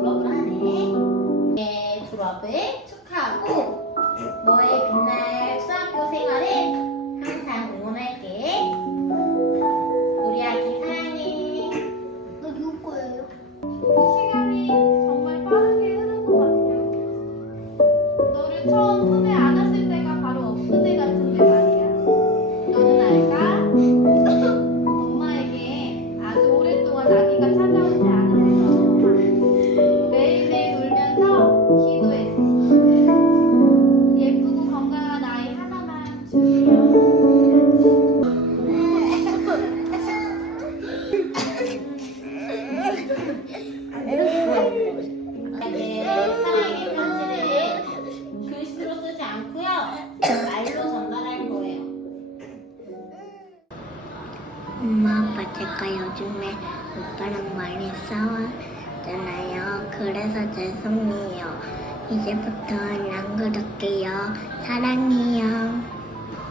졸업을 하네. 네, 졸업을 축하하고 너의 이제부터는 안 그럴게요. 사랑해요.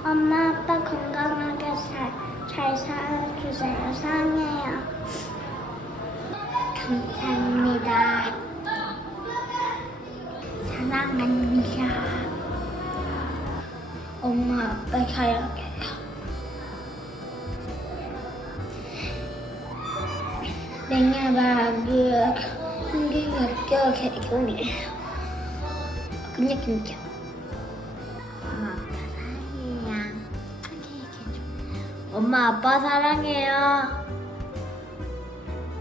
엄마 아빠 건강하게 잘, 잘 살아주세요. 사랑해요. 감사합니다. 사랑합니다. 엄마 아빠 사랑해요. 냉야박을 한개가 개구리예요. 근데 진짜 엄마 아빠 사랑해요.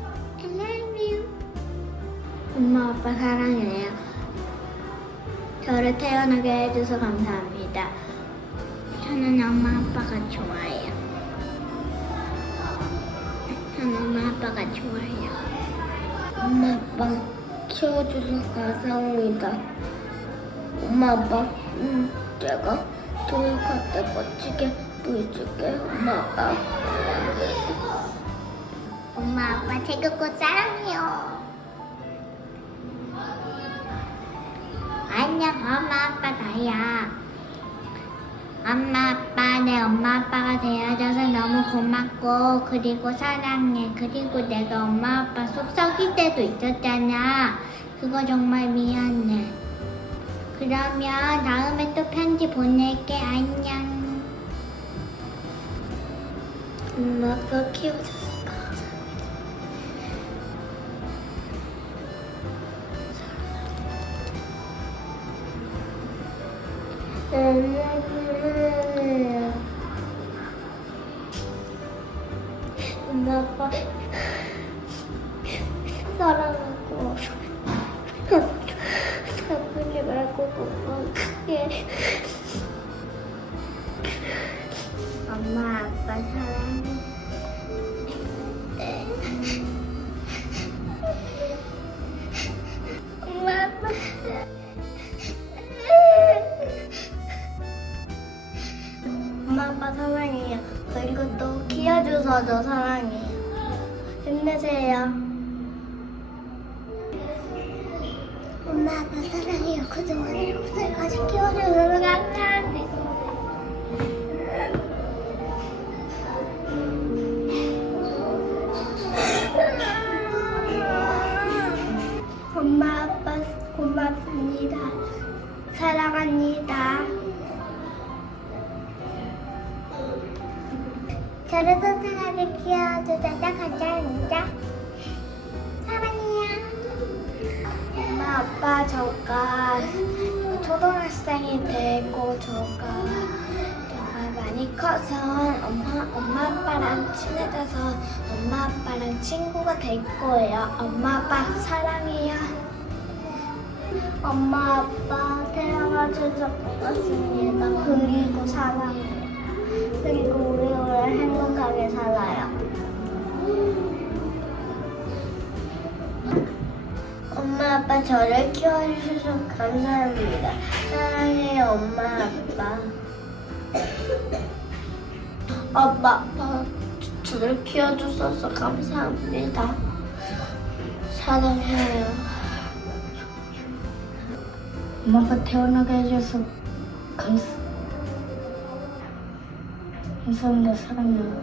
엄마 아빠 사랑해요. 엄마 아빠 사랑해요. 저를 태어나게 해줘서 감사합니다. 저는 엄마 아빠가 좋아해요. 저는 엄마 아빠가 좋아해요. 엄마 아빠 키워줘서 감사합니다. 엄마 아빠, 음, 제가 교육할 때 멋지게 보여줄게요. 엄마 아빠. 엄마 아빠 곧 사랑해요. 엄마 아빠 나야. 엄마 아빠 내 엄마 아빠가 되어줘서 너무 고맙고 그리고 사랑해. 그리고 내가 엄마 아빠 속 썩일 때도 있었잖아. 그거 정말 미안해. 그러면 다음에 또 편지 보낼게. 안녕. 엄마 아빠 키워줘서 감사합니다. 엄마 아빠 엄마 아빠 사랑해 네. 엄마 아빠 엄마 아빠 사랑해요. 그리고 또 키워주셔서 사랑해요. 힘내세요. 엄마 아빠 사랑해요. 그동안 일곱 살까지 키워주셔서 감사합니다. 엄마 아빠 고맙습니다. 사랑합니다. 저를 소중하게 키워주셔서 감사합니다. 아빠, 저가 초등학생이 되고 저가 정말 많이 커서 엄마, 엄마, 아빠랑 친해져서 엄마, 아빠랑 친구가 될 거예요. 엄마, 아빠 사랑해요. 엄마, 아빠 태어나줘서 고맙습니다. 그리고 사랑해요. 그리고 오래오래 행복하게 살아요. 아빠 저를 키워주셔서 감사합니다. 사랑해요 엄마 아빠. 엄마 아빠 저를 키워주셔서 감사합니다. 사랑해요. 엄마 아빠 태어나게 해줘서 감사. 감사합니다. 사랑해요.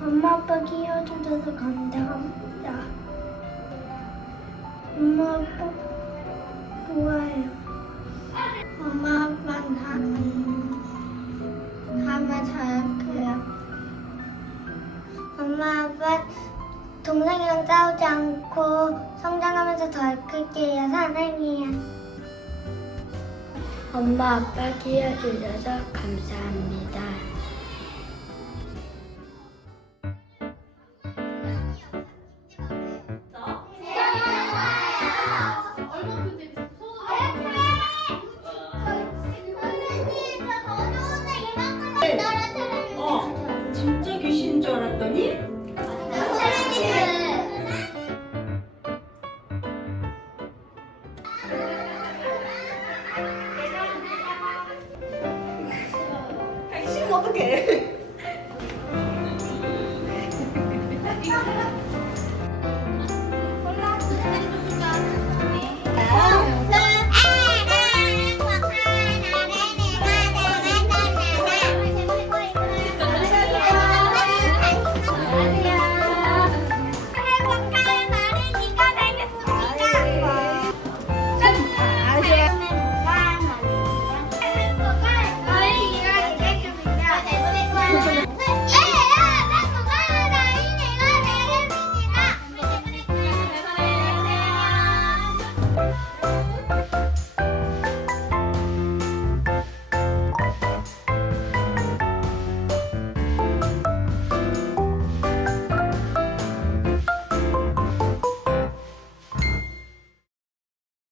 엄마 아빠 키워주셔서 감사합니다. 엄마 아빠 좋아해요. 엄마 아빠 다 다음에 잘할게요. 엄마 아빠 동생이랑 싸우지 않고 성장하면서 더 클게요. 사랑해요. 엄마 아빠 키워주셔서 감사합니다. 당신 어떡해?